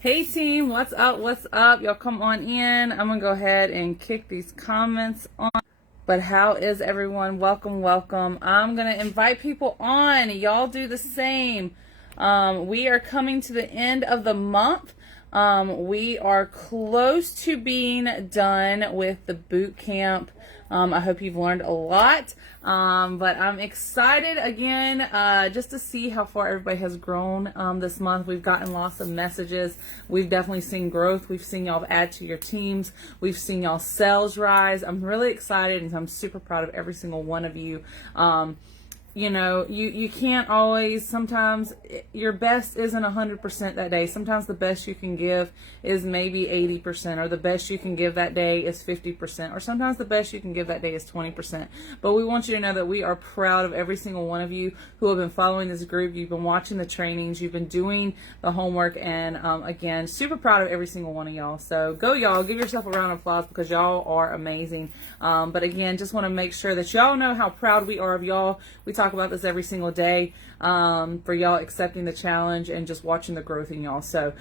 Hey team, what's up? What's up? Y'all come on in. I'm gonna go ahead and kick these comments on. But how is everyone? Welcome, welcome. I'm gonna invite people on. Y'all do the same. We are coming to the end of the month. We are close to being done with the boot camp. I hope you've learned a lot. But I'm excited again just to see how far everybody has grown this month. We've gotten lots of messages. We've definitely seen growth. We've seen y'all add to your teams. We've seen y'all sales rise. I'm really excited and I'm super proud of every single one of you. You know, you can't always, sometimes your best isn't 100% that day. Sometimes the best you can give is maybe 80%, or the best you can give that day is 50%, or sometimes the best you can give that day is 20%. But we want you to know that we are proud of every single one of you who have been following this group. You've been watching the trainings, you've been doing the homework, and again, super proud of every single one of y'all. So go y'all, give yourself a round of applause because y'all are amazing. But again, just want to make sure that y'all know how proud we are of y'all. We talk about this every single day, for y'all accepting the challenge and just watching the growth in y'all. So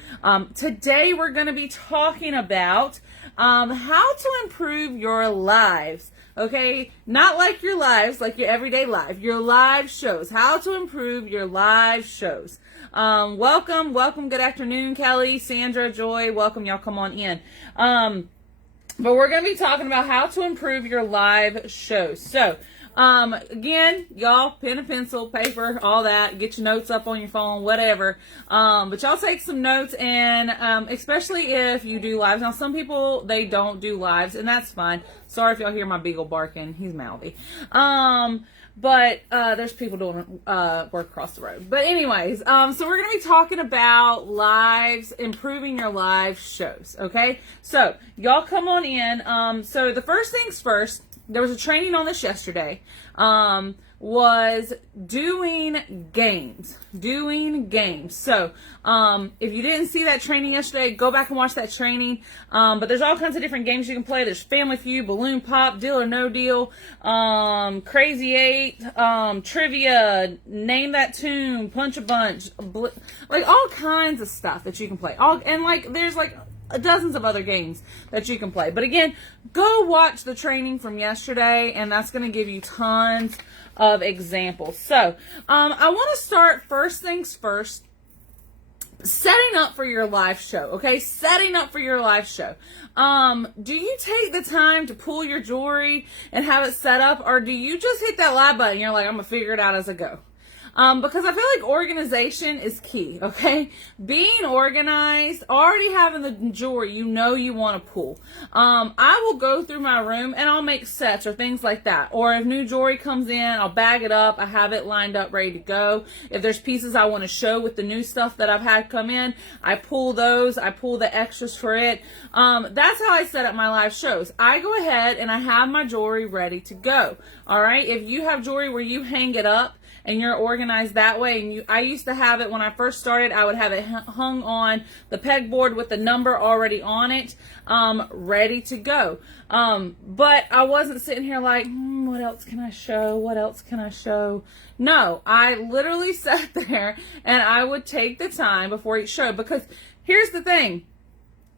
today we're going to be talking about how to improve your lives. Okay, not like your lives, like your everyday life, your live shows. How to improve your live shows. Welcome, good afternoon, Kelly, Sandra, Joy. Welcome, y'all. Come on in. But we're going to be talking about how to improve your live shows. So again, y'all, pen and pencil, paper, all that, get your notes up on your phone, whatever. But y'all take some notes, and especially if you do lives. Now, some people, they don't do lives, and that's fine. Sorry if y'all hear my beagle barking. He's mouthy. But there's people doing work across the road. But anyways, so we're going to be talking about lives, improving your live shows, okay? So y'all come on in. So the first things first, there was a training on this yesterday, was doing games. So, if you didn't see that training yesterday, go back and watch that training. But there's all kinds of different games you can play. There's Family Feud, Balloon Pop, Deal or No Deal, Crazy 8, Trivia, Name That Tune, Punch a Bunch, like all kinds of stuff that you can play. There's dozens of other games that you can play. But again, go watch the training from yesterday, and that's going to give you tons of examples. So, I want to start first things first, setting up for your live show, okay? Setting up for your live show. Do you take the time to pull your jewelry and have it set up, or do you just hit that live button and you're like, I'm going to figure it out as I go? Because I feel like organization is key, okay? Being organized, already having the jewelry you know you want to pull. I will go through my room and I'll make sets or things like that. Or if new jewelry comes in, I'll bag it up. I have it lined up, ready to go. If there's pieces I want to show with the new stuff that I've had come in, I pull those. I pull the extras for it. That's how I set up my live shows. I go ahead and I have my jewelry ready to go. All right? If you have jewelry where you hang it up, and you're organized that way, and I used to have it when I first started, I would have it hung on the pegboard with the number already on it, ready to go. But I wasn't sitting here like, what else can I show? What else can I show? No, I literally sat there and I would take the time before each show, because here's the thing.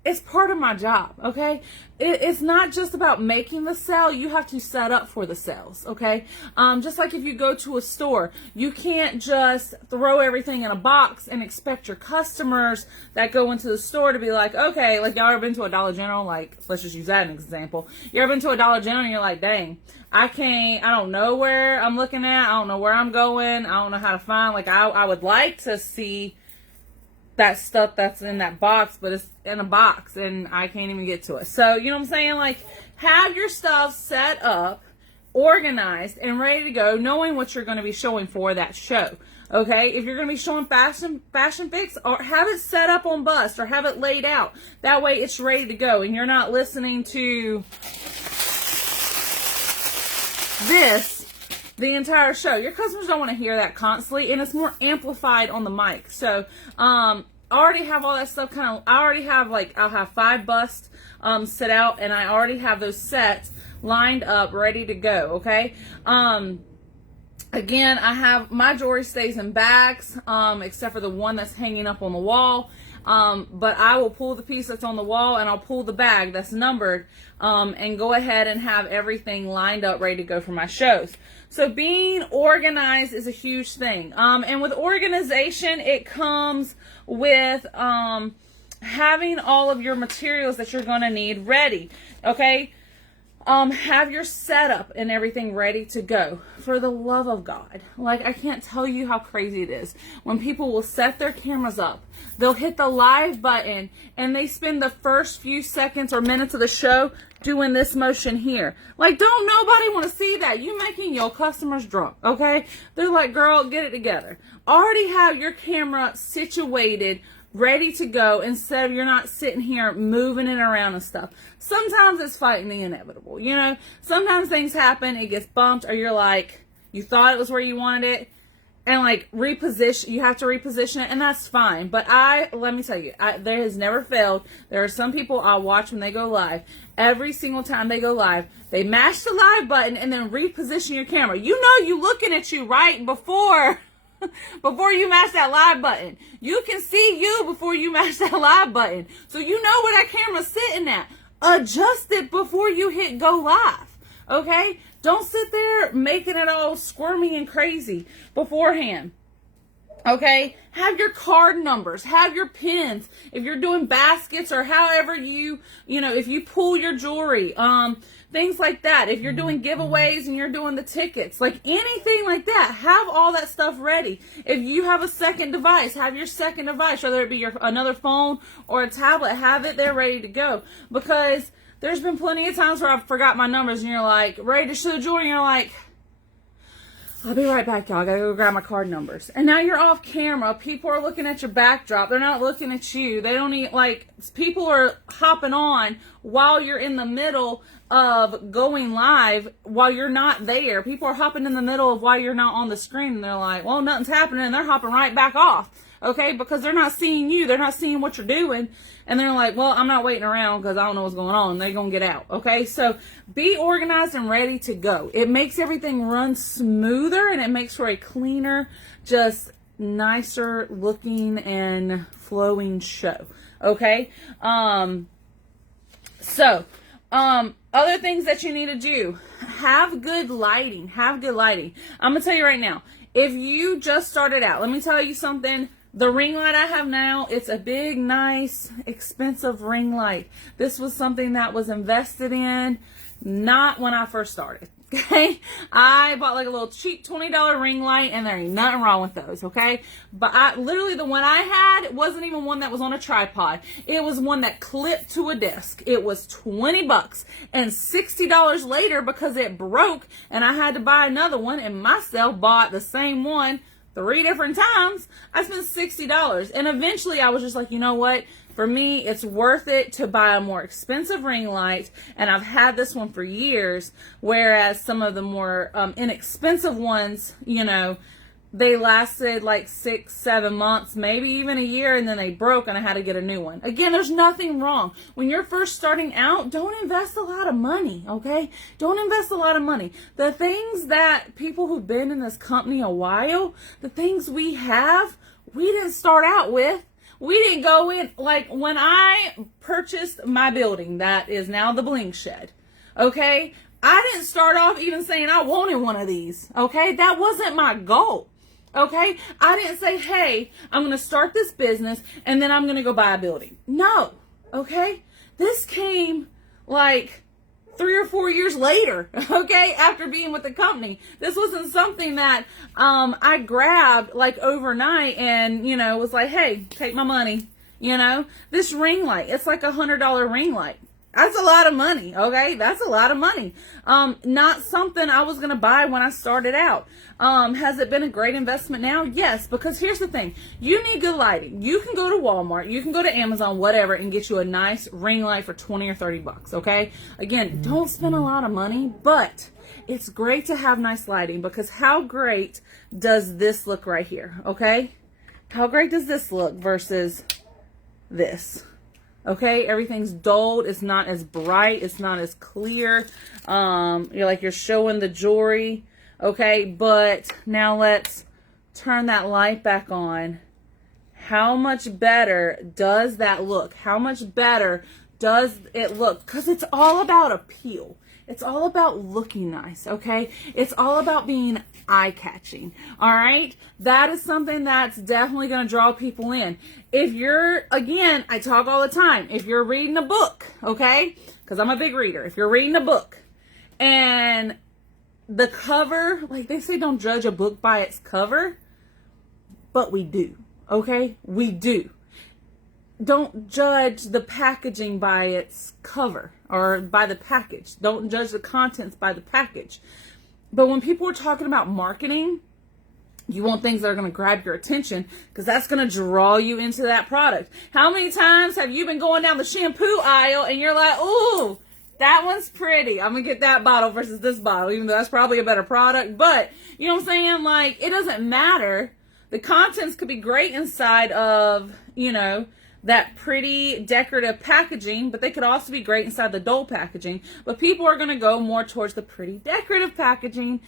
It's part of my job, okay? It's not just about making the sale. You have to set up for the sales, okay? Just like if you go to a store, you can't just throw everything in a box and expect your customers that go into the store to be like, okay, like y'all ever been to a Dollar General? Like, let's just use that as an example. You ever been to a Dollar General and you're like, dang, I don't know where I'm looking at. I don't know where I'm going. I don't know how to find, like, I would like to see that stuff that's in that box, but it's in a box and I can't even get to it. So, you know what I'm saying? Like, have your stuff set up, organized, and ready to go, knowing what you're going to be showing for that show. Okay? If you're going to be showing fashion fix, or have it set up on bust, or have it laid out. That way it's ready to go, and you're not listening to this the entire show. Your customers don't want to hear that constantly, and it's more amplified on the mic. So, I already have all that stuff I already have, I'll have 5 busts set out, and I already have those sets lined up, ready to go, okay? Again, I have, my jewelry stays in bags, except for the one that's hanging up on the wall. But I will pull the piece that's on the wall, and I'll pull the bag that's numbered, and go ahead and have everything lined up, ready to go for my shows. So being organized is a huge thing. And with organization, it comes with having all of your materials that you're going to need ready. Okay? Have your setup and everything ready to go. For the love of God. Like, I can't tell you how crazy it is when people will set their cameras up. They'll hit the live button and they spend the first few seconds or minutes of the show doing this motion here. Like, don't nobody want to see that. You making your customers drunk, okay? They're like, girl, get it together. Already have your camera situated, ready to go, instead of you're not sitting here moving it around and stuff. Sometimes it's fighting the inevitable, you know? Sometimes things happen, it gets bumped, or you're like, you thought it was where you wanted it, and like reposition, you have to reposition it, and that's fine. But let me tell you, there has never failed. There are some people I'll watch when they go live. Every single time they go live, they mash the live button and then reposition your camera. You know you looking at you right before you mash that live button. You can see you before you mash that live button. So you know where that camera's sitting at. Adjust it before you hit go live. Okay? Don't sit there making it all squirmy and crazy beforehand. Okay? Have your card numbers. Have your pins. If you're doing baskets or however if you pull your jewelry, things like that. If you're doing giveaways and you're doing the tickets, like anything like that, have all that stuff ready. If you have a second device, have your second device, whether it be another phone or a tablet, have it there ready to go. Because there's been plenty of times where I've forgot my numbers and you're like, ready to show the jewelry, and you're like, I'll be right back, y'all. I gotta go grab my card numbers. And now you're off camera. People are looking at your backdrop. They're not looking at you. They don't need, people are hopping on while you're in the middle of going live while you're not there. People are hopping in the middle of while you're not on the screen, and they're like, well, nothing's happening, and they're hopping right back off. Okay? Because they're not seeing you. They're not seeing what you're doing. And they're like, well, I'm not waiting around because I don't know what's going on. They're going to get out. Okay? So be organized and ready to go. It makes everything run smoother, and it makes for a cleaner, just nicer looking and flowing show. Okay? Other things that you need to do. Have good lighting. Have good lighting. I'm going to tell you right now. If you just started out, let me tell you something. The ring light I have now, it's a big, nice, expensive ring light. This was something that was invested in, not when I first started. Okay, I bought like a little cheap $20 ring light, and there ain't nothing wrong with those. Okay, but literally the one I had wasn't even one that was on a tripod. It was one that clipped to a desk. It was $20, and $60 later because it broke, and I had to buy another one, and myself bought the same one 3 different times. I spent $60, and eventually I was just like, you know what? For me, it's worth it to buy a more expensive ring light, and I've had this one for years, whereas some of the more inexpensive ones, they lasted like 6-7 months, maybe even a year, and then they broke, and I had to get a new one. Again, there's nothing wrong. When you're first starting out, don't invest a lot of money, okay? Don't invest a lot of money. The things that people who've been in this company a while, the things we have, we didn't start out with. We didn't go in, like when I purchased my building, that is now the Bling Shed, okay? I didn't start off even saying I wanted one of these, okay? That wasn't my goal, okay? I didn't say, hey, I'm going to start this business and then I'm going to go buy a building. No, okay? This came like 3 or 4 years later, okay, after being with the company. This wasn't something that I grabbed like overnight and, was like, hey, take my money, This ring light, it's like $100 ring light. That's a lot of money, okay? That's a lot of money. Not something I was going to buy when I started out. Has it been a great investment now? Yes, because here's the thing. You need good lighting. You can go to Walmart, you can go to Amazon, whatever, and get you a nice ring light for 20 or 30 bucks, okay? Again, don't spend a lot of money, but it's great to have nice lighting, because how great does this look right here, okay? How great does this look versus this? Okay, everything's dulled. It's not as bright. It's not as clear. You're showing the jewelry. Okay, but now let's turn that light back on. how much better does that look? How much better does it look? Because it's all about appeal. It's all about looking nice, okay? It's all about being eye-catching, all right? That is something that's definitely going to draw people in. If you're, again, I talk all the time, if you're reading a book, okay? Because I'm a big reader. If you're reading a book and the cover, like they say don't judge a book by its cover, but we do, okay? We do. Don't judge the packaging by its cover or by the package. Don't judge the contents by the package. But when people are talking about marketing, you want things that are going to grab your attention because that's going to draw you into that product. How many times have you been going down the shampoo aisle and you're like, ooh, that one's pretty. I'm going to get that bottle versus this bottle, even though that's probably a better product. But, you know what I'm saying? Like, it doesn't matter. The contents could be great inside of, you know, that pretty decorative packaging, but they could also be great inside the dull packaging. But people are going to go more towards the pretty decorative packaging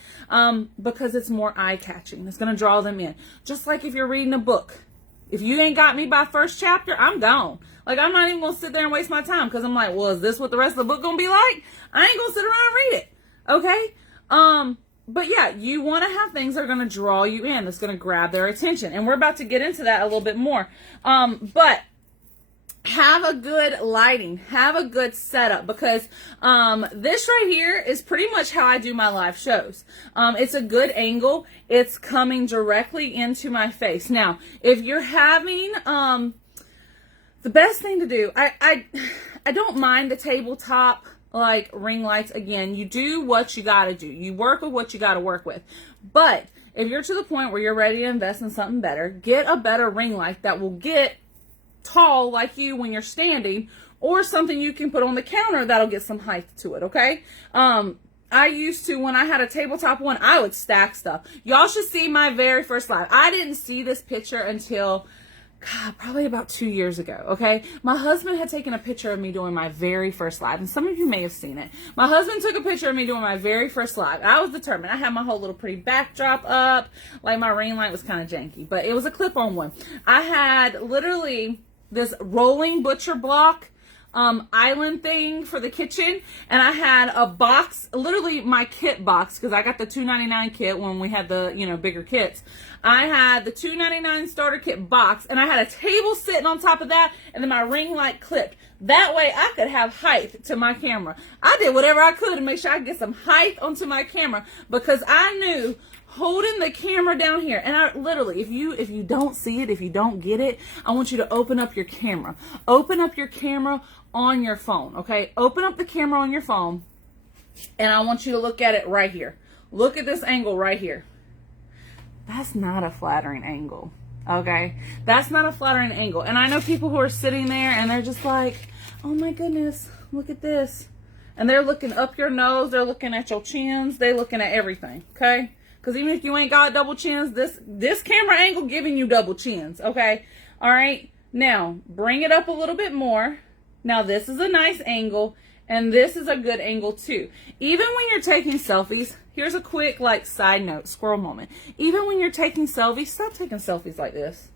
because it's more eye-catching. It's going to draw them in. Just like if you're reading a book. If you ain't got me by first chapter, I'm gone. Like, I'm not even going to sit there and waste my time because I'm like, well, is this what the rest of the book going to be like? I ain't going to sit around and read it. Okay? But yeah, you want to have things that are going to draw you in. That's going to grab their attention. And we're about to get into that a little bit more. But have a good lighting, have a good setup, because this right here is pretty much how I do my live shows. It's a good angle. It's coming directly into my face. Now, if you're having the best thing to do, I don't mind the tabletop like ring lights. Again, you do what you got to do. You work with what you got to work with. But if you're to the point where you're ready to invest in something better, get a better ring light that will get tall like you when you're standing, or something you can put on the counter that'll get some height to it, okay? I used to, when I had a tabletop one, I would stack stuff. Y'all should see my very first live. I didn't see this picture until, God, probably about 2 years ago, okay? My husband had taken a picture of me doing my very first live, and some of you may have seen it. My husband took a picture of me doing my very first live. I was determined. I had my whole little pretty backdrop up. Like, my ring light was kind of janky, but it was a clip-on one. I had literally this rolling butcher block island thing for the kitchen, and I had a box, literally my kit box, because I got the $2.99 kit when we had the, you know, bigger kits. I had the $2.99 starter kit box, and I had a table sitting on top of that, and then my ring light clipped. That way I could have height to my camera. I did whatever I could to make sure I could get some height onto my camera, because I knew holding the camera down here, and I literally, if you don't see it, if you don't get it, I want you to open up your camera. Open up your camera on your phone, okay? Open up the camera on your phone, and I want you to look at it right here. Look at this angle right here. That's not a flattering angle, okay? That's not a flattering angle. And I know people who are sitting there, and they're just like, oh my goodness, look at this. And they're looking up your nose, they're looking at your chins, they're looking at everything, okay? Because even if you ain't got double chins, this camera angle giving you double chins, okay? All right, now bring it up a little bit more. Now this is a nice angle, and this is a good angle too. Even when you're taking selfies, here's a quick like side note, squirrel moment. Even when you're taking selfies, stop taking selfies like this.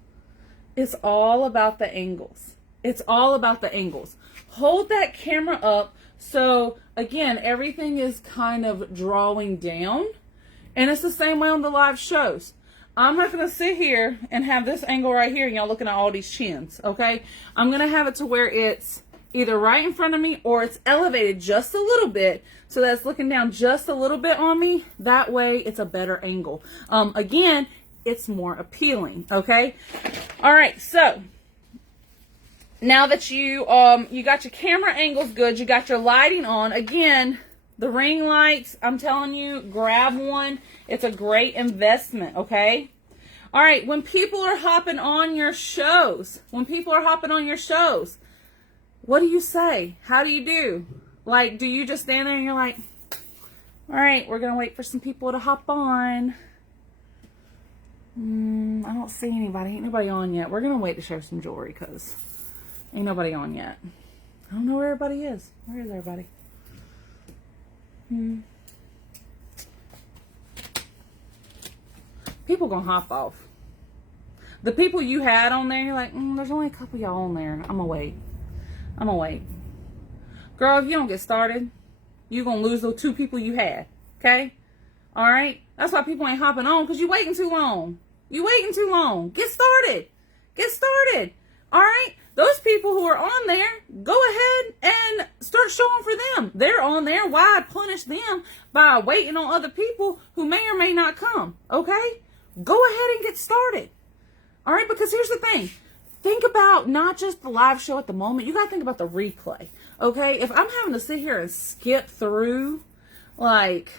It's all about the angles. It's all about the angles. Hold that camera up so, again, everything is kind of drawing down. And it's the same way on the live shows. I'm not going to sit here and have this angle right here and y'all looking at all these chins, okay? I'm going to have it to where it's either right in front of me or it's elevated just a little bit so that it's looking down just a little bit on me. That way it's a better angle. Again, it's more appealing, okay? All right, so now that you got your camera angles good, you got your lighting on, again, the ring lights, I'm telling you, grab one. It's a great investment, okay? All right, when people are hopping on your shows, what do you say? How do you do? Like, do you just stand there and you're like, all right, we're going to wait for some people to hop on. I don't see anybody. Ain't nobody on yet. We're going to wait to show some jewelry because ain't nobody on yet. I don't know where everybody is. Where is everybody? People gonna hop off. The people you had on there, you're like, there's only a couple y'all on there. I'm going to wait. Girl, if you don't get started, you're going to lose those 2 people you had. Okay? All right? That's why people ain't hopping on, because you're waiting too long. Get started. All right? Those people who are on there, go ahead and start showing for them. They're on there. Why punish them by waiting on other people who may or may not come? Okay? Go ahead and get started. All right? Because here's the thing. Think about not just the live show at the moment. You got to think about the replay. Okay? If I'm having to sit here and skip through like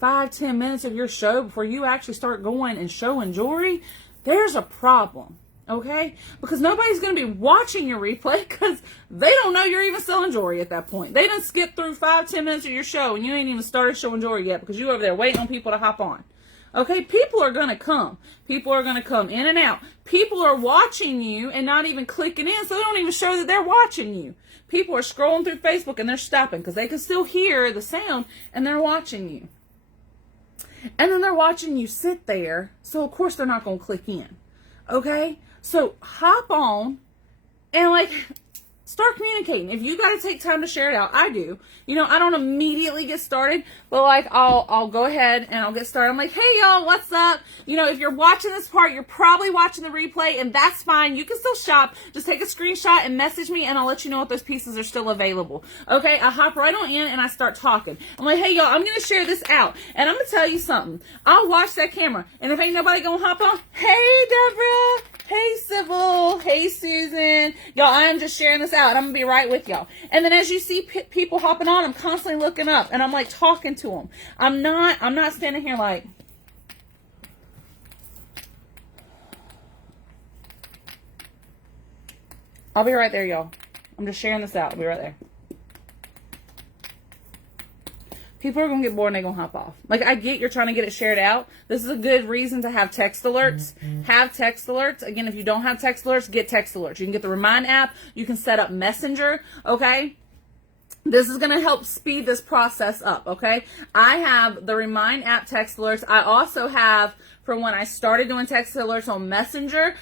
5-10 minutes of your show before you actually start going and showing jewelry, there's a problem. Okay? Because nobody's going to be watching your replay because they don't know you're even selling jewelry at that point. They done skipped through 5-10 minutes of your show and you ain't even started showing jewelry yet because you're over there waiting on people to hop on. Okay? People are going to come. People are going to come in and out. People are watching you and not even clicking in, so they don't even show that they're watching you. People are scrolling through Facebook and they're stopping because they can still hear the sound and they're watching you. And then they're watching you sit there, so of course they're not going to click in. Okay? So hop on and like start communicating. If you got to take time to share it out, I do. You know, I don't immediately get started, but like I'll go ahead and I'll get started. I'm like, hey y'all, what's up? You know, if you're watching this part, you're probably watching the replay, and that's fine. You can still shop. Just take a screenshot and message me, and I'll let you know if those pieces are still available. Okay, I hop right on in and I start talking. I'm like, hey y'all, I'm gonna share this out, and I'm gonna tell you something. I'll watch that camera, and if ain't nobody gonna hop on, hey Deborah. Hey, Sybil. Hey, Susan. Y'all, I'm just sharing this out. I'm going to be right with y'all. And then as you see people hopping on, I'm constantly looking up. And I'm, like, talking to them. I'm not standing here like... I'll be right there, y'all. I'm just sharing this out. I'll be right there. People are going to get bored and they're going to hop off. Like, I get you're trying to get it shared out. This is a good reason to have text alerts. Have text alerts. Again, if you don't have text alerts, get text alerts. You can get the Remind app. You can set up Messenger, okay? This is going to help speed this process up, okay? I have the Remind app text alerts. I also have, from when I started doing text alerts on Messenger,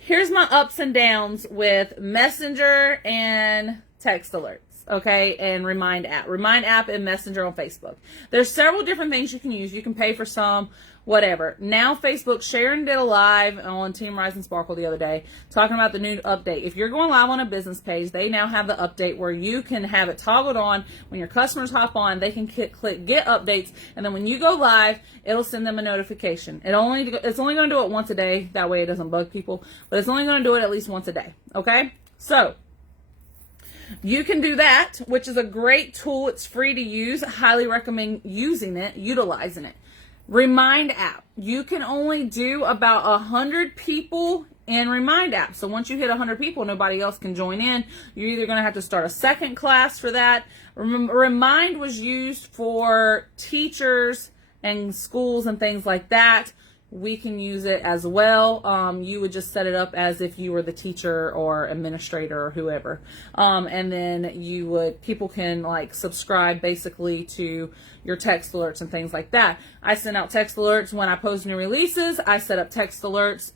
here's my ups and downs with Messenger and text alerts. Okay, and Remind app and Messenger on Facebook. There's several different things you can use. You can pay for some, whatever. Now Facebook, Sharon did a live on Team Rise and Sparkle the other day talking about the new update. If you're going live on a business page, they now have the update where you can have it toggled on. When your customers hop on, they can click get updates, and then when you go live, it'll send them a notification. It's only going to do it once a day. That way it doesn't bug people, but it's only going to do it at least once a day. Okay, so you can do that, which is a great tool. It's free to use. I highly recommend using it, utilizing it. Remind app. You can only do about 100 people in Remind app. So once you hit 100 people, nobody else can join in. You're either going to have to start a second class for that. Remind was used for teachers and schools and things like that. We can use it as well. You would just set it up as if you were the teacher or administrator or whoever. And then people can like subscribe basically to your text alerts and things like that. I send out text alerts when I post new releases. I set up text alerts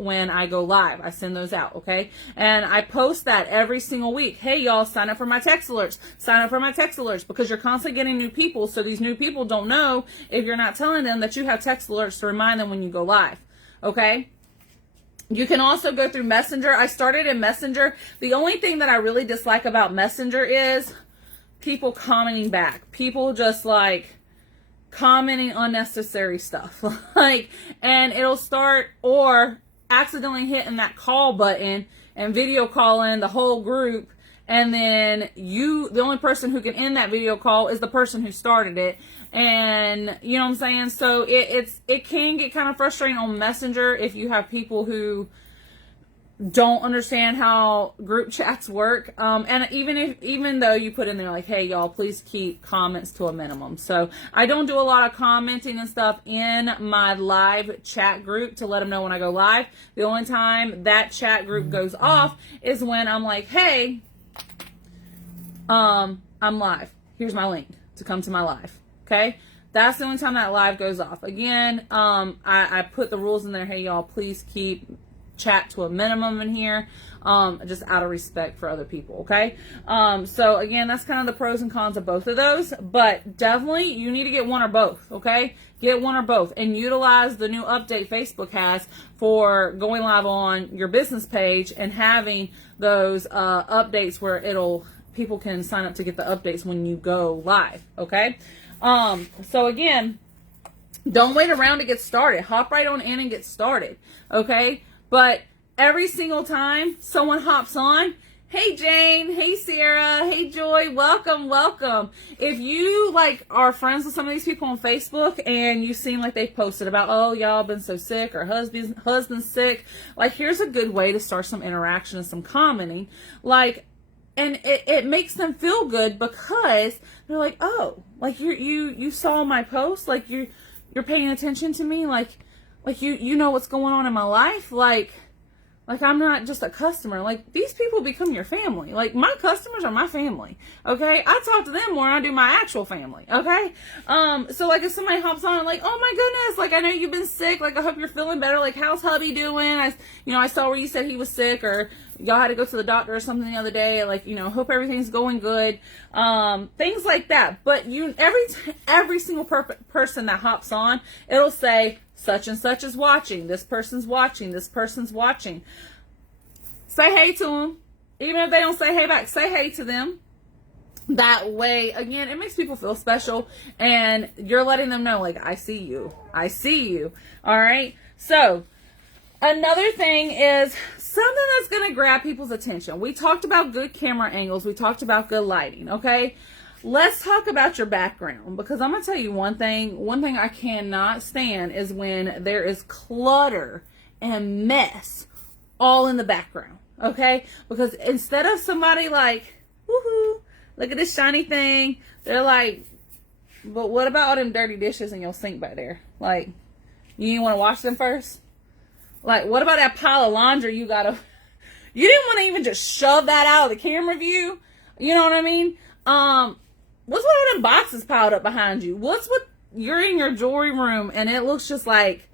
when I go live. I send those out, okay? And I post that every single week. Hey, y'all, sign up for my text alerts. Sign up for my text alerts, because you're constantly getting new people, so these new people don't know if you're not telling them that you have text alerts to remind them when you go live, okay? You can also go through Messenger. I started in Messenger. The only thing that I really dislike about Messenger is people commenting back. People just like commenting unnecessary stuff. And it'll start, or accidentally hitting that call button and video calling the whole group. And then the only person who can end that video call is the person who started it. And you know what I'm saying? So it can get kind of frustrating on Messenger if you have people who don't understand how group chats work. And even though you put in there like, hey y'all, please keep comments to a minimum. So I don't do a lot of commenting and stuff in my live chat group to let them know when I go live. The only time that chat group goes off is when I'm like, hey, I'm live. Here's my link to come to my live. Okay? That's the only time that live goes off. Again, I put the rules in there. Hey, y'all, please keep chat to a minimum in here, just out of respect for other people, okay? So again, that's kind of the pros and cons of both of those, but definitely you need to get one or both, okay? Get one or both and utilize the new update Facebook has for going live on your business page and having those updates where people can sign up to get the updates when you go live, okay? So again, don't wait around to get started. Hop right on in and get started, okay? But every single time someone hops on, hey Jane, hey Sarah, hey Joy, welcome, welcome. If you are friends with some of these people on Facebook and you seem like they've posted about, oh, y'all been so sick or husband's sick, here's a good way to start some interaction and some commenting. And it makes them feel good because they're like, oh, you saw my post, you're paying attention to me, you know what's going on in my life, I'm not just a customer. These people become your family. My customers are my family. Okay, I talk to them more than I do my actual family. Okay, so if somebody hops on, oh my goodness, I know you've been sick. I hope you're feeling better. How's hubby doing? I saw where you said he was sick, or y'all had to go to the doctor or something the other day. Hope everything's going good. Things like that. But every single person that hops on, it'll say, such and such is watching. This person's watching. This person's watching. Say hey to them. Even if they don't say hey back, say hey to them. That way, again, it makes people feel special. And you're letting them know, I see you. I see you. All right? So, another thing is something that's going to grab people's attention. We talked about good camera angles. We talked about good lighting. Okay? Let's talk about your background, because I'm going to tell you one thing I cannot stand is when there is clutter and mess all in the background, okay? Because instead of somebody woohoo, look at this shiny thing, they're but what about all them dirty dishes in your sink back there? You didn't want to wash them first? What about that pile of laundry you didn't want to even just shove that out of the camera view? You know what I mean? What's with all them boxes piled up behind you? What's with you're in your jewelry room and it looks just like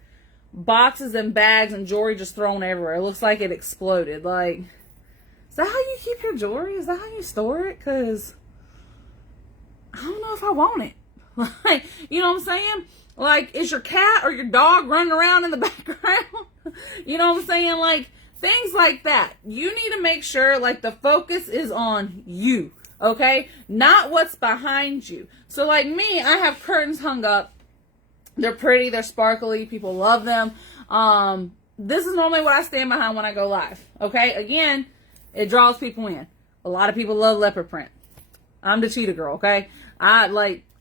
boxes and bags and jewelry just thrown everywhere? It looks like it exploded. Is that how you keep your jewelry? Is that how you store it? Because I don't know if I want it. You know what I'm saying? Is your cat or your dog running around in the background? You know what I'm saying? Things like that. You need to make sure the focus is on you. Okay, not what's behind you. So me, I have curtains hung up. They're pretty, they're sparkly, people love them. This is normally what I stand behind when I go live. Okay, again, it draws people in. A lot of people love leopard print. I'm the cheetah girl, okay? I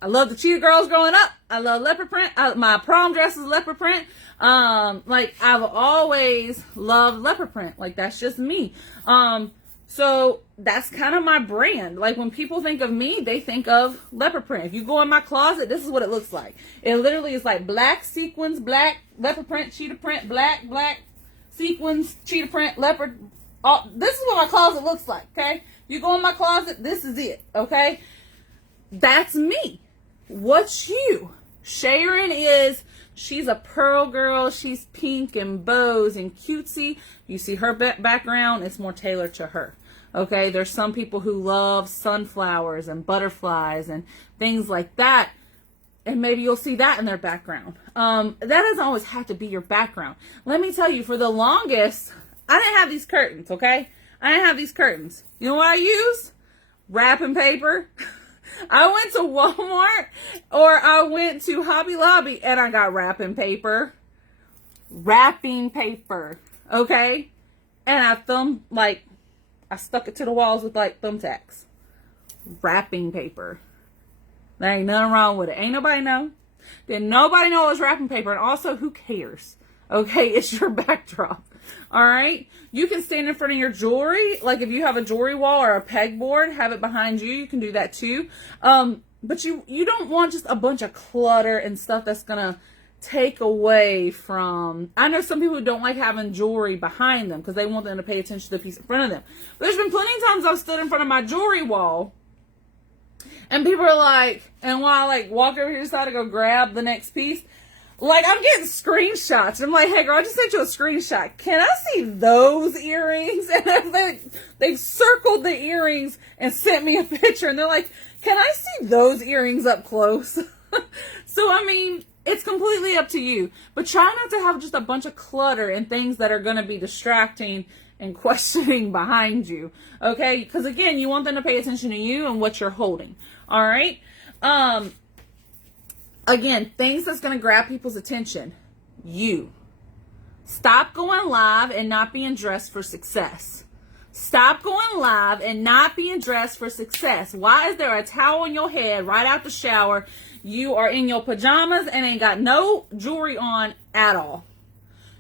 love the cheetah girls growing up. I love leopard print. My prom dress is leopard print. I've always loved leopard print. That's just me. So that's kind of my brand. When people think of me, they think of leopard print. If you go in my closet, this is what it looks like. It literally is black sequins, black leopard print, cheetah print, black sequins, cheetah print, leopard. This is what my closet looks like, okay? You go in my closet, this is it, okay? That's me. What's you? Sharon she's a pearl girl. She's pink and bows and cutesy. You see her background, it's more tailored to her. Okay, there's some people who love sunflowers and butterflies and things like that. And maybe you'll see that in their background. That doesn't always have to be your background. Let me tell you, for the longest, I didn't have these curtains, okay? I didn't have these curtains. You know what I used? Wrapping paper. I went to Walmart or I went to Hobby Lobby and I got wrapping paper. Wrapping paper, okay? And I stuck it to the walls with thumbtacks. Wrapping paper. There ain't nothing wrong with it. Ain't nobody know. Didn't nobody know it was wrapping paper. And also, who cares? Okay, it's your backdrop. All right? You can stand in front of your jewelry. If you have a jewelry wall or a pegboard, have it behind you. You can do that too. But you don't want just a bunch of clutter and stuff that's going to take away from... I know some people who don't like having jewelry behind them because they want them to pay attention to the piece in front of them. But there's been plenty of times I've stood in front of my jewelry wall And people are like, and while I like walk over here to to go grab the next piece, like I'm getting screenshots. I'm like, hey girl, I just sent you a screenshot. Can I see those earrings? And they've circled the earrings and sent me a picture. And they're like, can I see those earrings up close? So, I mean, it's completely up to you. But try not to have just a bunch of clutter and things that are going to be distracting and questioning behind you. Okay? Because, again, you want them to pay attention to you and what you're holding. All right? Again, things that's going to grab people's attention. You. Stop going live and not being dressed for success. Stop going live and not being dressed for success. Why is there a towel on your head right out the shower? You are in your pajamas and ain't got no jewelry on at all.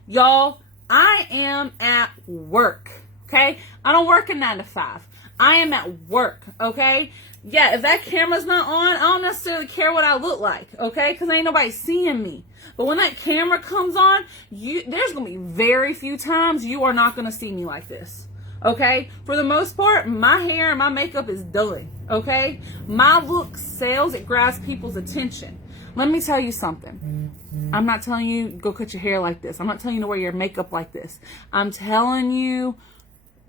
Y'all, I am at work, okay? I don't work a 9 to 5. I am at work, okay? Yeah, if that camera's not on, I don't necessarily care what I look like, okay? Because ain't nobody seeing me. But when that camera comes on, there's going to be very few times you are not going to see me like this, okay? For the most part, my hair and my makeup is done, okay? My look sells, it grabs people's attention. Let me tell you something. I'm not telling you go cut your hair like this. I'm not telling you to wear your makeup like this. I'm telling you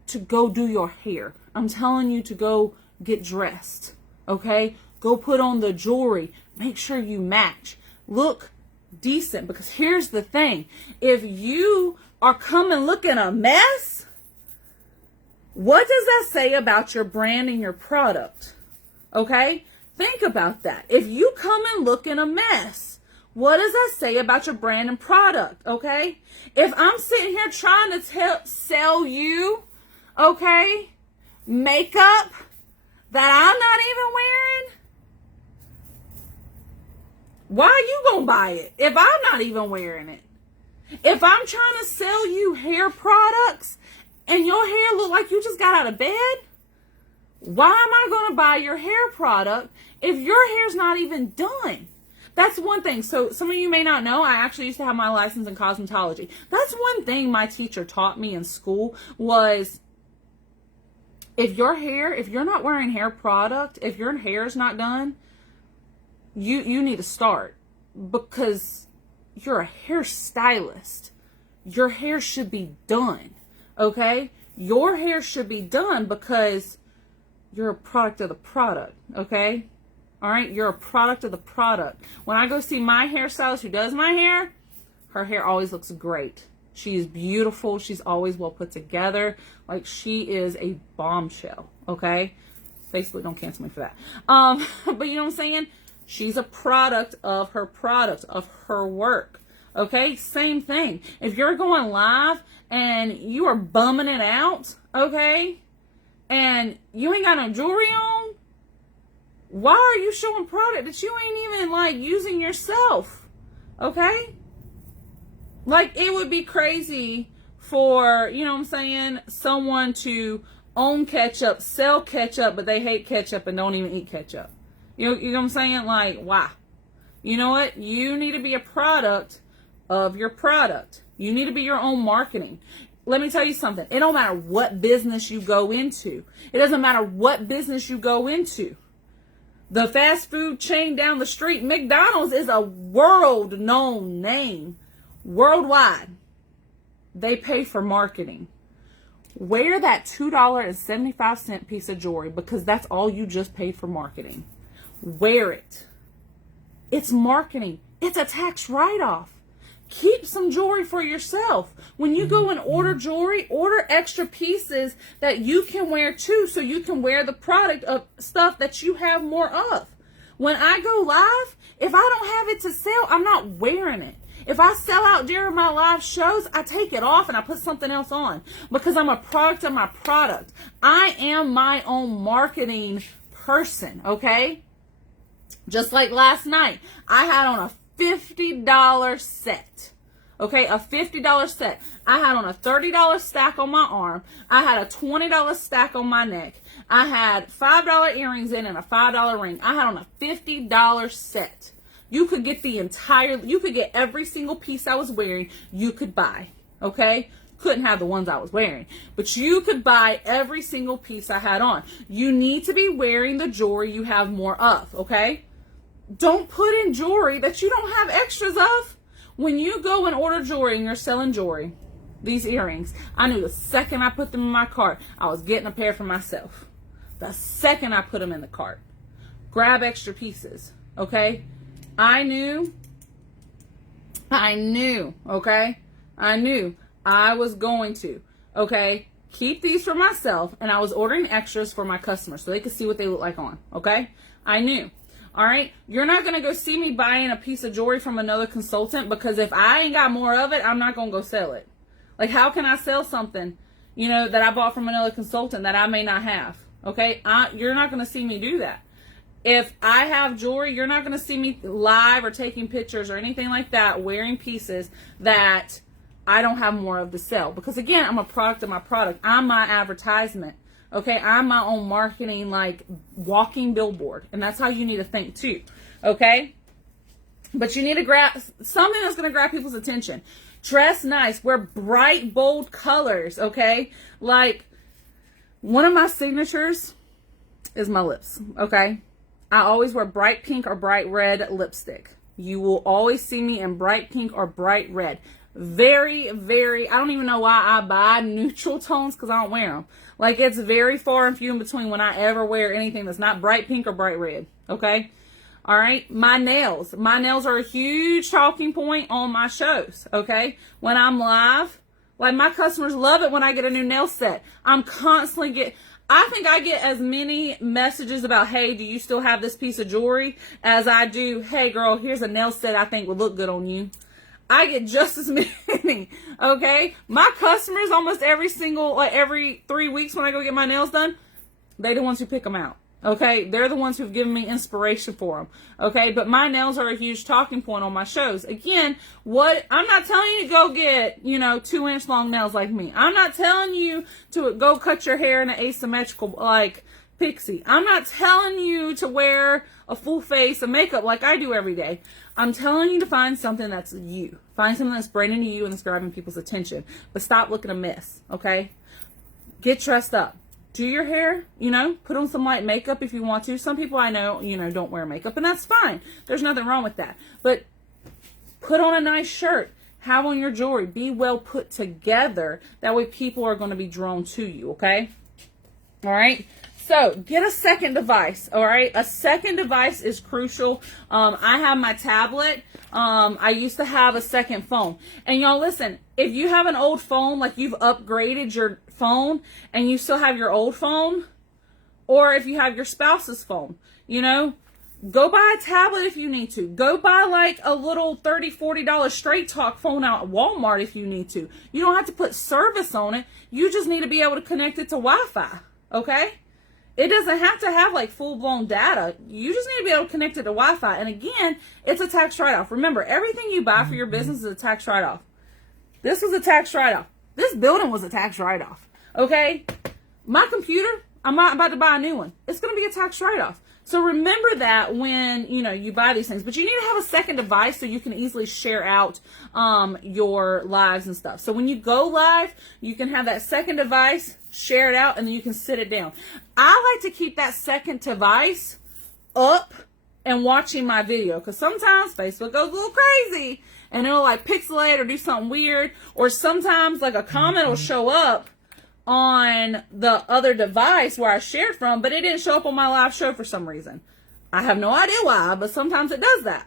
to go do your hair. I'm telling you to go get dressed, okay? Go put on the jewelry. Make sure you match. Look decent, because here's the thing. If you are coming looking a mess, what does that say about your brand and your product? Okay? Think about that. If you come in looking a mess, what does that say about your brand and product? Okay? If I'm sitting here trying to sell you, okay, makeup that I'm not even wearing, why are you gonna buy it if I'm not even wearing it? If I'm trying to sell you hair products and your hair look like you just got out of bed, why am I gonna buy your hair product if your hair's not even done? That's one thing. So some of you may not know, I actually used to have my license in cosmetology. That's one thing my teacher taught me in school was, if you're not wearing hair product, if your hair is not done, you need to start, because you're a hairstylist. Your hair should be done, okay? Your hair should be done because you're a product of the product, okay? All right, you're a product of the product. When I go see my hairstylist who does my hair, her hair always looks great. She is beautiful. She's always well put together. Like, she is a bombshell, okay? Basically, don't cancel me for that. But you know what I'm saying? She's a product of her work, okay? Same thing. If you're going live and you are bumming it out, okay, and you ain't got no jewelry on, why are you showing product that you ain't even, like, using yourself, okay? Like, it would be crazy for, you know what I'm saying, someone to own ketchup, sell ketchup, but they hate ketchup and don't even eat ketchup. You know what I'm saying? Like, why? You know what? You need to be a product of your product. You need to be your own marketing. Let me tell you something. It don't matter what business you go into. It doesn't matter what business you go into. The fast food chain down the street, McDonald's, is a world-known name. Worldwide. They pay for marketing. Wear that $2.75 piece of jewelry, because that's all you just paid for marketing. Wear it. It's marketing. It's a tax write-off. Keep some jewelry for yourself. When you go and order jewelry, order extra pieces that you can wear too, so you can wear the product of stuff that you have more of. When I go live, if I don't have it to sell, I'm not wearing it. If I sell out during my live shows, I take it off and I put something else on, because I'm a product of my product. I am my own marketing person, okay? Just like last night, I had on a $50 set. Okay, a $50 set. I had on a $30 stack on my arm. I had a $20 stack on my neck. I had $5 earrings in and a $5 ring. I had on a $50 set. You could get you could get every single piece I was wearing, you could buy. Okay? couldn't have the ones I was wearing. But you could buy every single piece I had on. You need to be wearing the jewelry you have more of, okay? Don't put in jewelry that you don't have extras of. When you go and order jewelry and you're selling jewelry, these earrings, I knew the second I put them in my cart, I was getting a pair for myself. The second I put them in the cart. Grab extra pieces, okay? I knew, okay? I knew I was going to, okay? Keep these for myself, and I was ordering extras for my customers so they could see what they look like on, okay? I knew. All right, you're not going to go see me buying a piece of jewelry from another consultant, because if I ain't got more of it, I'm not going to go sell it. Like, how can I sell something, you know, that I bought from another consultant that I may not have? Okay, you're not going to see me do that. If I have jewelry, you're not going to see me live or taking pictures or anything like that wearing pieces that I don't have more of to sell. Because again, I'm a product of my product. I'm my advertisement. Okay, I'm my own marketing, like, walking billboard. And that's how you need to think too. Okay? But you need to grab something that's going to grab people's attention. Dress nice. Wear bright, bold colors. Okay? Like, one of my signatures is my lips. Okay? I always wear bright pink or bright red lipstick. You will always see me in bright pink or bright red. Very, very, I don't even know why I buy neutral tones, because I don't wear them. Like, it's very far and few in between when I ever wear anything that's not bright pink or bright red. Okay? All right? My nails. My nails are a huge talking point on my shows. Okay? When I'm live, like, my customers love it when I get a new nail set. I'm constantly I think I get as many messages about, hey, do you still have this piece of jewelry, as I do, hey, girl, here's a nail set I think would look good on you. I get just as many, okay? My customers, almost every 3 weeks when I go get my nails done, they're the ones who pick them out, okay? They're the ones who've given me inspiration for them, okay? But my nails are a huge talking point on my shows. Again, I'm not telling you to go get, 2-inch long nails like me. I'm not telling you to go cut your hair in an asymmetrical, like Pixie. I'm not telling you to wear a full face of makeup like I do every day. I'm telling you to find something that's you. Find something that's branding to you and that's grabbing people's attention. But stop looking a mess, okay? Get dressed up. Do your hair, put on some light makeup if you want to. Some people I know, don't wear makeup, and that's fine. There's nothing wrong with that. But put on a nice shirt. Have on your jewelry. Be well put together. That way people are going to be drawn to you, okay? All right? So, get a second device, all right? A second device is crucial. I have my tablet. I used to have a second phone. And y'all, listen, if you have an old phone, like you've upgraded your phone and you still have your old phone, or if you have your spouse's phone, go buy a tablet if you need to. Go buy like a little $30, $40 straight talk phone out at Walmart if you need to. You don't have to put service on it. You just need to be able to connect it to Wi-Fi, okay? It doesn't have to have like full-blown data. You just need to be able to connect it to Wi-Fi. And again, it's a tax write-off. Remember, everything you buy for your business is a tax write-off. This was a tax write-off. This building was a tax write-off. Okay? My computer, I'm not about to buy a new one. It's going to be a tax write-off. So remember that when, you buy these things. But you need to have a second device so you can easily share out your lives and stuff. So when you go live, you can have that second device, share it out, and then you can sit it down. I like to keep that second device up and watching my video, because sometimes Facebook goes a little crazy and it'll like pixelate or do something weird, or sometimes like a comment will show up on the other device where I shared from, but it didn't show up on my live show for some reason. I have no idea why, but sometimes it does that.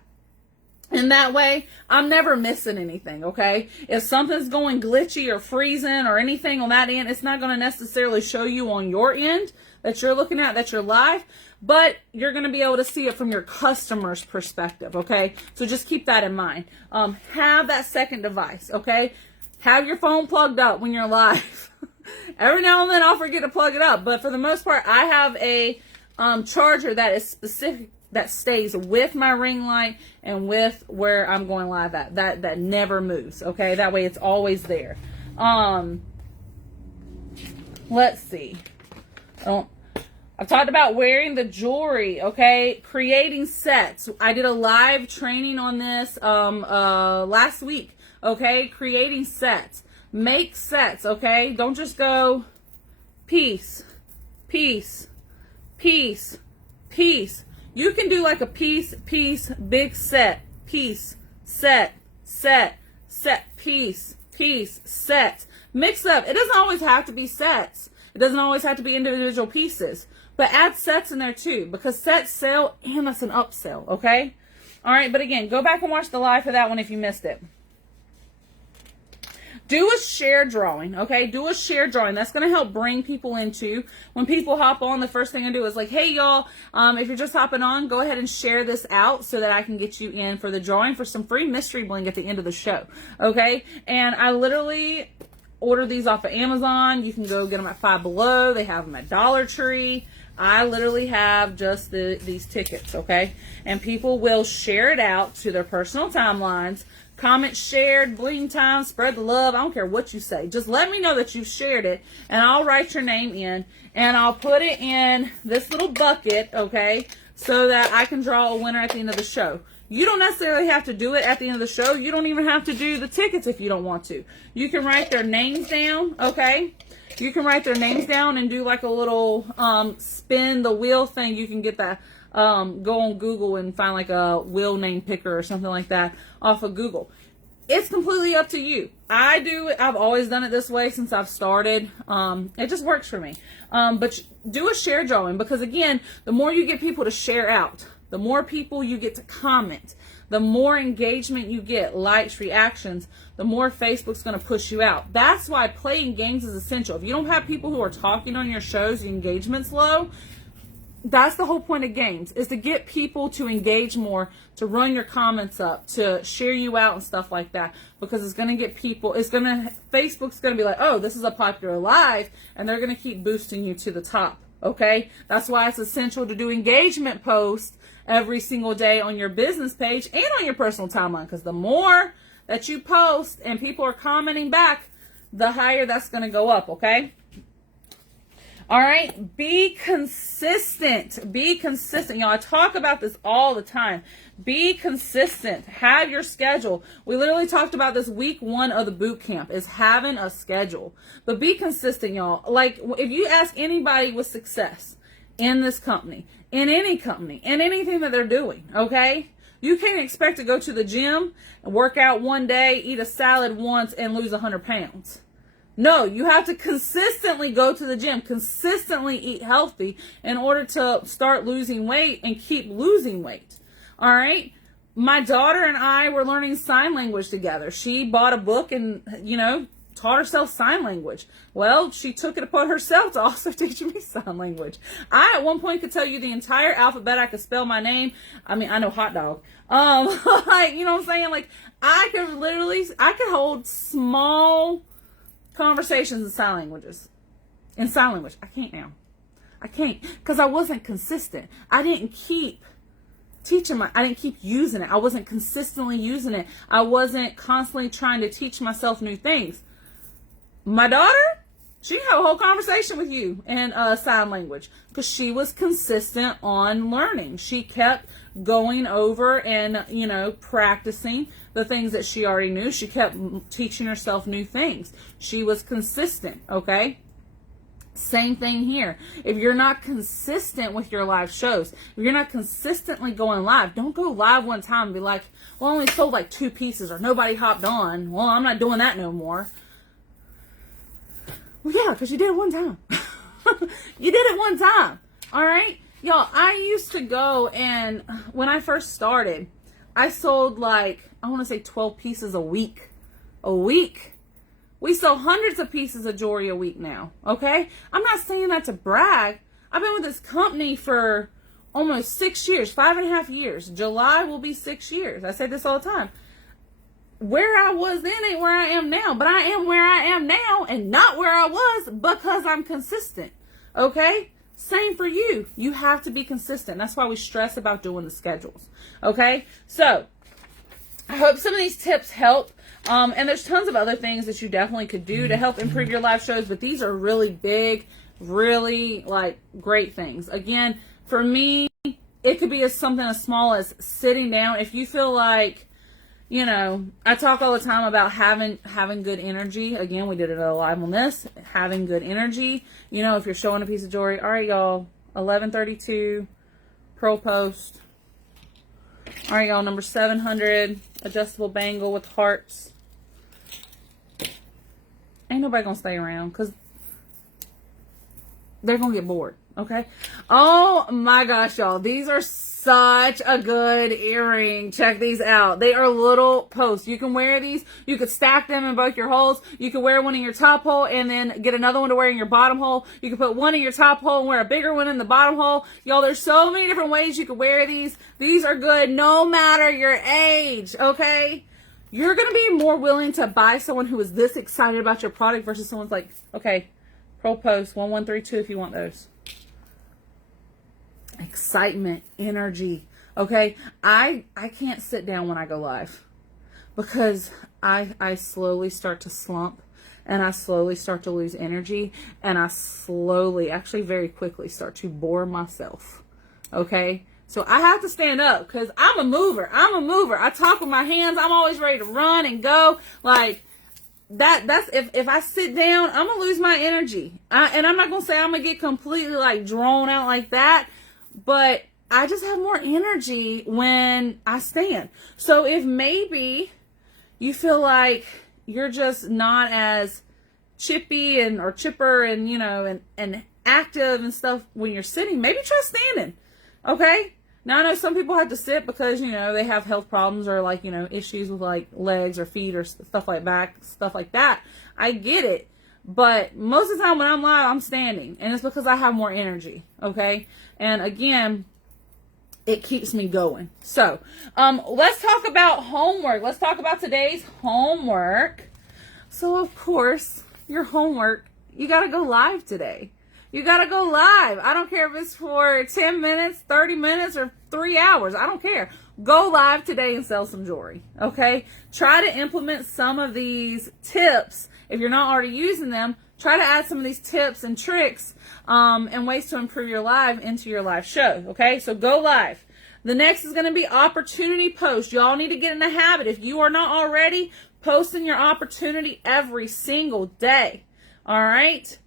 And that way, I'm never missing anything, okay? If something's going glitchy or freezing or anything on that end, it's not going to necessarily show you on your end that you're looking at, that you're live, but you're going to be able to see it from your customer's perspective, okay? So just keep that in mind. Have that second device, okay? Have your phone plugged up when you're live. Every now and then I'll forget to plug it up, but for the most part, I have a charger that is specific, that stays with my ring light and with where I'm going live at. That never moves, okay? That way it's always there. Let's see. I've talked about wearing the jewelry, okay? Creating sets. I did a live training on this last week, okay? Creating sets. Make sets, okay? Don't just go piece, piece, piece, piece. You can do like a piece, piece, big set, piece, set, set, set, piece, piece, set. Mix up. It doesn't always have to be sets. It doesn't always have to be individual pieces. But add sets in there too, because sets sell and that's an upsell, okay? All right, but again, go back and watch the live for that one if you missed it. Do a share drawing, okay? Do a share drawing. That's going to help bring people into, when people hop on, the first thing I do is like, hey, y'all, if you're just hopping on, go ahead and share this out so that I can get you in for the drawing for some free mystery bling at the end of the show, okay? And I literally order these off of Amazon. You can go get them at Five Below. They have them at Dollar Tree. I literally have just these tickets, okay? And people will share it out to their personal timelines. Comment, shared, bling time, spread the love. I don't care what you say. Just let me know that you've shared it, and I'll write your name in, and I'll put it in this little bucket, okay, so that I can draw a winner at the end of the show. You don't necessarily have to do it at the end of the show. You don't even have to do the tickets if you don't want to. You can write their names down, okay? You can write their names down and do like a little spin the wheel thing. You can get that. Go on Google and find like a wheel name picker or something like that off of Google. It's completely up to you. I do it. I've always done it this way since I've started. It just works for me. But do a share drawing, because again, the more you get people to share out, the more people you get to comment, the more engagement you get, likes, reactions, the more Facebook's going to push you out. That's why playing games is essential. If you don't have people who are talking on your shows, the engagement's low. That's the whole point of games, is to get people to engage more, to run your comments up, to share you out and stuff like that, because it's going to get people, Facebook's going to be like, oh, this is a popular live, and they're going to keep boosting you to the top, okay? That's why it's essential to do engagement posts every single day on your business page and on your personal timeline, because the more that you post and people are commenting back, the higher that's going to go up, okay? All right, be consistent. Be consistent. Y'all, I talk about this all the time. Be consistent. Have your schedule. We literally talked about this week 1 of the boot camp, is having a schedule. But be consistent, y'all. Like, if you ask anybody with success in this company, in any company, in anything that they're doing, okay? You can't expect to go to the gym and work out one day, eat a salad once, and lose 100 pounds. No, you have to consistently go to the gym, consistently eat healthy in order to start losing weight and keep losing weight. All right? My daughter and I were learning sign language together. She bought a book and, taught herself sign language. Well, she took it upon herself to also teach me sign language. I, at one point, could tell you the entire alphabet. I could spell my name. I mean, I know hot dog. Like, you know what I'm saying? Like, I could hold small conversations in sign language. I can't now. I can't, because I wasn't consistent. I didn't keep I didn't keep using it. I wasn't consistently using it. I wasn't constantly trying to teach myself new things. My daughter, she can have a whole conversation with you in sign language, because she was consistent on learning. She kept going over and, practicing the things that she already knew. She kept teaching herself new things. She was consistent, okay? Same thing here. If you're not consistent with your live shows, if you're not consistently going live, don't go live one time and be like, well, I only sold like 2 pieces, or nobody hopped on. Well, I'm not doing that no more. Well, yeah, because you did it one time. You did it one time. All right? Y'all, I used to go, and when I first started, I sold like, I want to say 12 pieces a week. A week. We sell hundreds of pieces of jewelry a week now, okay? I'm not saying that to brag. I've been with this company for almost 6 years, 5.5 years. July will be 6 years. I say this all the time. Where I was then ain't where I am now, but I am where I am now and not where I was, because I'm consistent, okay? Same for you. You have to be consistent. That's why we stress about doing the schedules, okay? So, I hope some of these tips help. And there's tons of other things that you definitely could do to help improve your live shows, but these are really big, really like great things. Again, for me, it could be something as small as sitting down. If you feel like you know, I talk all the time about having good energy. Again, we did it live on this, having good energy. You know, if you're showing a piece of jewelry, all right, y'all, 1132 pearl post. All right, y'all, number 700 adjustable bangle with hearts. Ain't nobody gonna stay around because they're gonna get bored. Okay. Oh my gosh, y'all, these are such a good earring. Check these out. They are little posts. You can wear these. You could stack them in both your holes. You could wear one in your top hole and then get another one to wear in your bottom hole. You could put one in your top hole and wear a bigger one in the bottom hole. Y'all, there's so many different ways you could wear these. These are good no matter your age, okay? You're going to be more willing to buy someone who is this excited about your product versus someone's like, okay, pearl post 1132 if you want those. Excitement, energy. Okay, I can't sit down when I go live because I slowly start to slump and I slowly start to lose energy and I slowly, actually very quickly, start to bore myself. Okay, so I have to stand up because I'm a mover. I talk with my hands. I'm always ready to run and go. Like that's if I sit down, I'm gonna lose my energy. And I'm not gonna say I'm gonna get completely like drawn out like that. But I just have more energy when I stand. So if maybe you feel like you're just not as chippy or chipper and, you know, and active and stuff when you're sitting, maybe try standing. Okay? Now I know some people have to sit because, you know, they have health problems or like, you know, issues with like legs or feet or stuff like that. I get it. But most of the time when I'm live, I'm standing. And it's because I have more energy. Okay? And again, it keeps me going. So, let's talk about homework. Let's talk about today's homework. So, of course, your homework, you got to go live today. You got to go live. I don't care if it's for 10 minutes, 30 minutes, or 3 hours. I don't care. Go live today and sell some jewelry. Okay? Try to implement some of these tips. If you're not already using them, try to add some of these tips and tricks and ways to improve your live into your live show. Okay? So go live. The next is going to be opportunity post. Y'all need to get in the habit. If you are not already, posting your opportunity every single day. All right?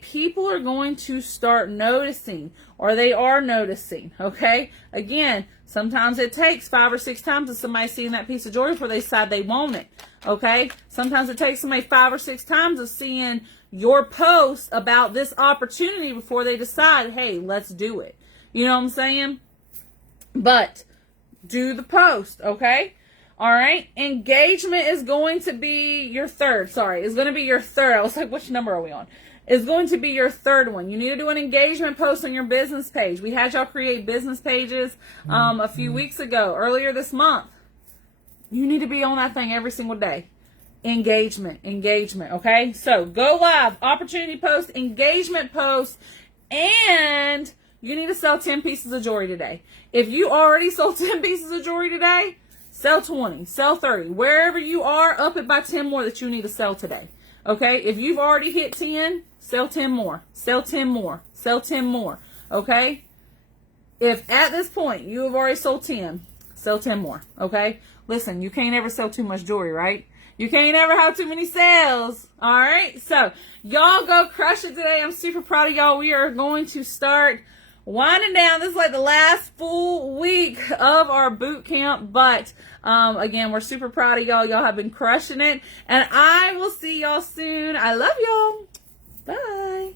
People are going to start noticing, or they are noticing, okay? Again, sometimes it takes 5 or 6 times of somebody seeing that piece of jewelry before they decide they want it, okay? Sometimes it takes somebody 5 or 6 times of seeing your post about this opportunity before they decide, hey, let's do it. You know what I'm saying? But do the post, okay? All right, engagement is going to be your third. Sorry, it's going to be your third. I was like, which number are we on? It's going to be your third one. You need to do an engagement post on your business page. We had y'all create business pages a few weeks ago, earlier this month. You need to be on that thing every single day. Engagement, okay? So go live, opportunity post, engagement post, and you need to sell 10 pieces of jewelry today. If you already sold 10 pieces of jewelry today, sell 20, sell 30. Wherever you are, up it by 10 more that you need to sell today. Okay? If you've already hit 10, sell 10 more. Sell 10 more. Sell 10 more. Okay? If at this point you have already sold 10, sell 10 more. Okay? Listen, you can't ever sell too much jewelry, right? You can't ever have too many sales. All right? So, y'all go crush it today. I'm super proud of y'all. We are going to start winding down. This is like the last full week of our boot camp, but again, we're super proud of y'all. Y'all have been crushing it, and I will see y'all soon. I love y'all. Bye.